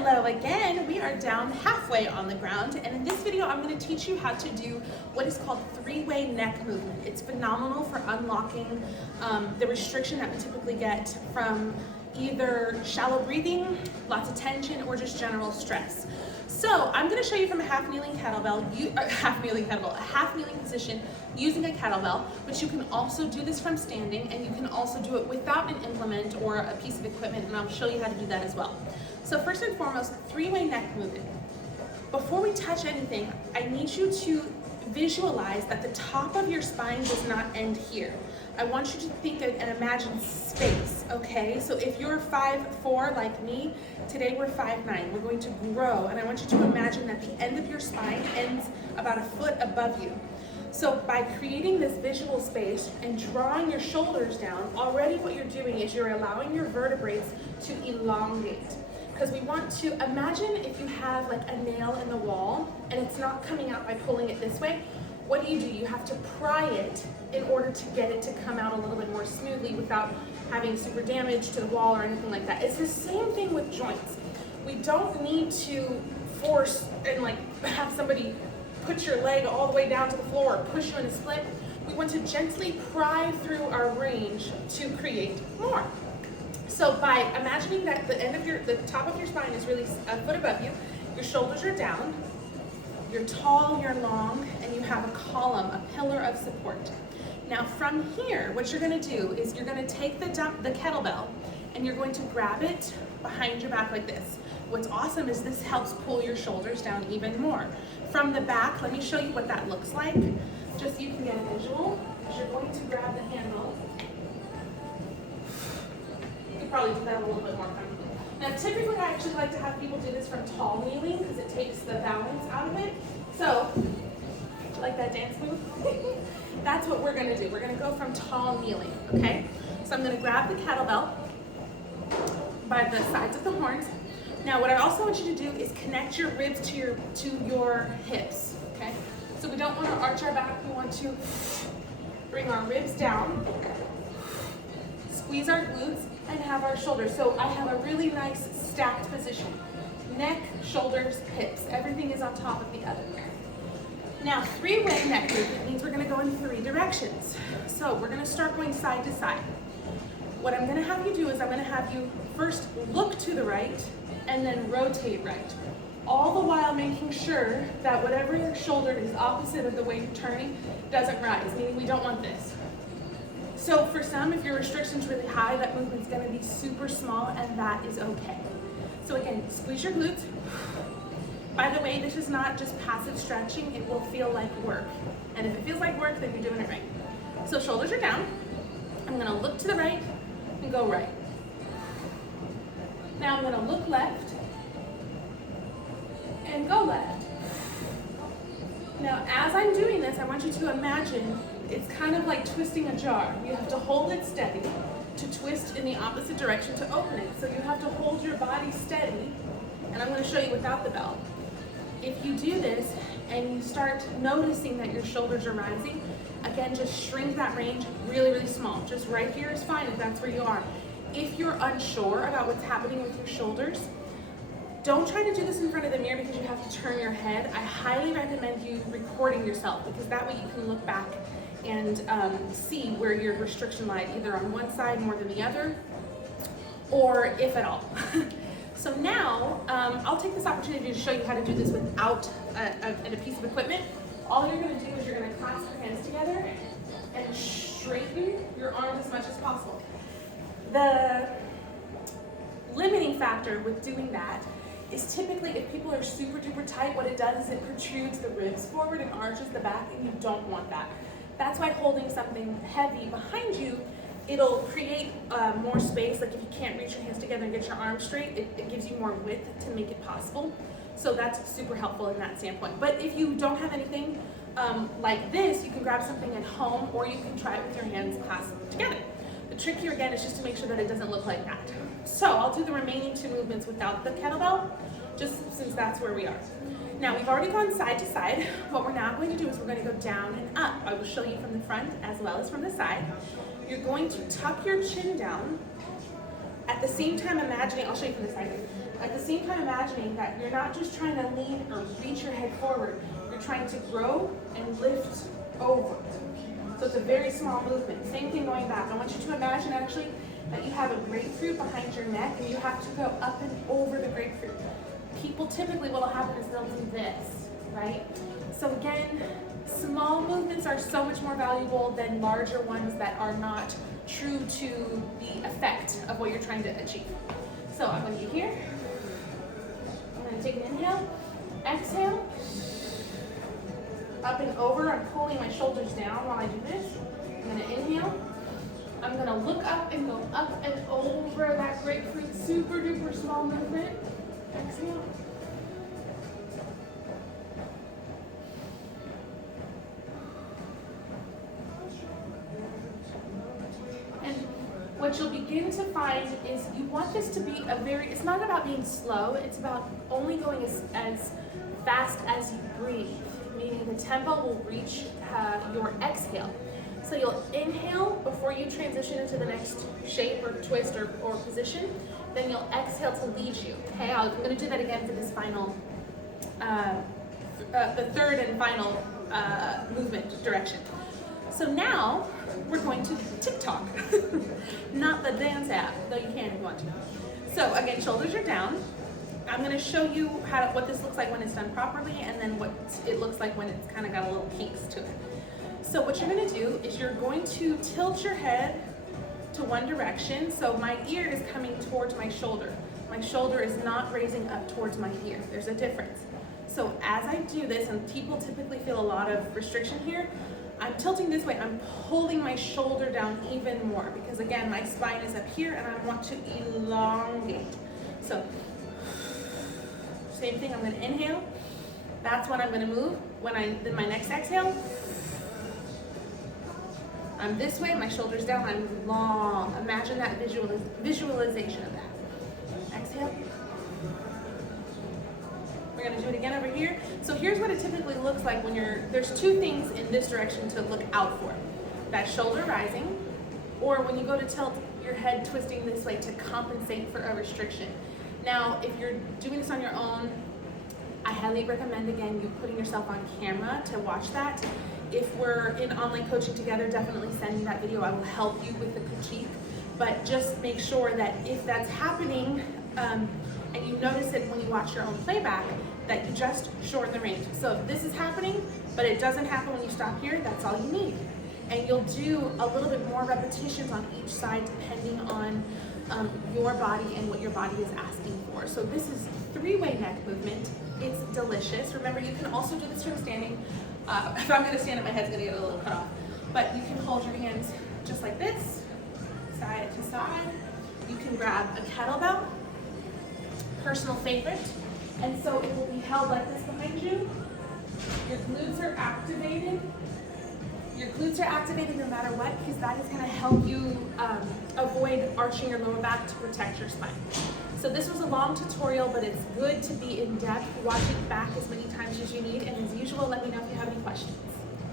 Hello again. We are down halfway on the ground, and in this video I'm going to teach you how to do what is called three-way neck movement. It's phenomenal for unlocking the restriction that we typically get from either shallow breathing, lots of tension, or just general stress. So I'm going to show you from a half kneeling position using a kettlebell, but you can also do this from standing, and you can also do it without an implement or a piece of equipment, and I'll show you how to do that as well. So first and foremost, three-way neck movement. Before we touch anything, I need you to visualize that the top of your spine does not end here. I want you to think and imagine space, okay? So if you're 5'4" like me, today we're 5'9". We're going to grow, and I want you to imagine that the end of your spine ends about a foot above you. So by creating this visual space and drawing your shoulders down, already what you're doing is you're allowing your vertebrae to elongate. Because we want to imagine if you have like a nail in the wall and it's not coming out by pulling it this way. What do? You have to pry it in order to get it to come out a little bit more smoothly without having super damage to the wall or anything like that. It's the same thing with joints. We don't need to force and like have somebody put your leg all the way down to the floor or push you in a split. We want to gently pry through our range to create more. So by imagining that the top of your spine is really a foot above you, your shoulders are down, you're tall, you're long, and you have a column, a pillar of support. Now from here, what you're gonna do is you're gonna take the kettlebell and you're going to grab it behind your back like this. What's awesome is this helps pull your shoulders down even more. From the back, let me show you what that looks like, just so you can get a visual. You're going to grab the handle. Probably do that a little bit more comfortably. Now typically I actually like to have people do this from tall kneeling because it takes the balance out of it. So, like that dance move? That's what we're going to do. We're going to go from tall kneeling, okay? So I'm going to grab the kettlebell by the sides of the horns. Now what I also want you to do is connect your ribs to your hips, okay? So we don't want to arch our back. We want to bring our ribs down, squeeze our glutes, and have our shoulders. So I have a really nice stacked position. Neck, shoulders, hips. Everything is on top of the other. Now, three-way neck movement means we're gonna go in three directions. So we're gonna start going side to side. What I'm gonna have you do is I'm gonna have you first look to the right and then rotate right. All the while making sure that whatever your shoulder is opposite of the way you're turning doesn't rise, meaning we don't want this. So for some, if your restriction's really high, that movement's gonna be super small, and that is okay. So again, squeeze your glutes. By the way, this is not just passive stretching, it will feel like work. And if it feels like work, then you're doing it right. So shoulders are down. I'm gonna look to the right and go right. Now I'm gonna look left and go left. Now as I'm doing this, I want you to imagine it's kind of like twisting a jar. You have to hold it steady to twist in the opposite direction to open it. So you have to hold your body steady, and I'm going to show you without the bell. If you do this and you start noticing that your shoulders are rising, again, just shrink that range really, really small. Just right here is fine if that's where you are. If you're unsure about what's happening with your shoulders, don't try to do this in front of the mirror because you have to turn your head. I highly recommend you recording yourself because that way you can look back and see where your restriction lies, either on one side more than the other, or if at all. So now, I'll take this opportunity to show you how to do this without a piece of equipment. All you're gonna do is you're gonna clasp your hands together and straighten your arms as much as possible. The limiting factor with doing that is typically if people are super duper tight, what it does is it protrudes the ribs forward and arches the back, and you don't want that. That's why holding something heavy behind you, it'll create more space. Like if you can't reach your hands together and get your arms straight, it gives you more width to make it possible. So that's super helpful in that standpoint. But if you don't have anything like this, you can grab something at home, or you can try it with your hands clasped together. The trick here again is just to make sure that it doesn't look like that. So I'll do the remaining two movements without the kettlebell, just since that's where we are. Now we've already gone side to side. What we're now going to do is we're going to go down and up. I will show you from the front as well as from the side. You're going to tuck your chin down. At the same time imagining, I'll show you from the side. At the same time, imagining that you're not just trying to lean or reach your head forward, you're trying to grow and lift over. So it's a very small movement. Same thing going back. I want you to imagine actually that you have a grapefruit behind your neck and you have to go up and over the grapefruit. People typically, what'll happen is they'll do this, right? So again, small movements are so much more valuable than larger ones that are not true to the effect of what you're trying to achieve. So I'm going to be here. I'm going to take an inhale, exhale, up and over. I'm pulling my shoulders down while I do this. I'm going to inhale. I'm going to look up and go up and over that grapefruit, super duper small movement. Exhale. And what you'll begin to find is you want this to be it's not about being slow, it's about only going as fast as you breathe, meaning the tempo will reach your exhale. So you'll inhale before you transition into the next shape or twist or position, then you'll exhale to lead you. Okay, I'm going to do that again for this final, the third and final movement direction. So now we're going to TikTok, not the dance app, though you can if you want to. So again, shoulders are down. I'm going to show you what this looks like when it's done properly, and then what it looks like when it's kind of got a little kinks to it. So what you're going to do is you're going to tilt your head to one direction. So my ear is coming towards my shoulder. My shoulder is not raising up towards my ear. There's a difference. So as I do this, and people typically feel a lot of restriction here, I'm tilting this way. I'm pulling my shoulder down even more because again, my spine is up here and I want to elongate. So same thing, I'm going to inhale. That's when I'm going to move. Then my next exhale, I'm this way, my shoulders down, I'm long. Imagine that visualization of that. Exhale. We're going to do it again over here. So here's what it typically looks like when there's two things in this direction to look out for. That shoulder rising, or when you go to tilt your head twisting this way to compensate for a restriction. Now, if you're doing this on your own, I highly recommend, again, you putting yourself on camera to watch that. If we're in online coaching together, definitely send me that video. I will help you with the critique. But just make sure that if that's happening, and you notice it when you watch your own playback, that you just shorten the range. So if this is happening, but it doesn't happen when you stop here, that's all you need. And you'll do a little bit more repetitions on each side depending on your body and what your body is asking for. So this is three-way neck movement. It's delicious. Remember, you can also do this from standing. If I'm gonna stand up, my head's gonna get a little cut off. But you can hold your hands just like this, side to side. You can grab a kettlebell, personal favorite. And so it will be held like this behind you. Your glutes are activated. Your glutes are activated no matter what, because that is going to help you avoid arching your lower back to protect your spine. So this was a long tutorial, but it's good to be in depth. Watch it back as many times as you need. And as usual, let me know if you have any questions.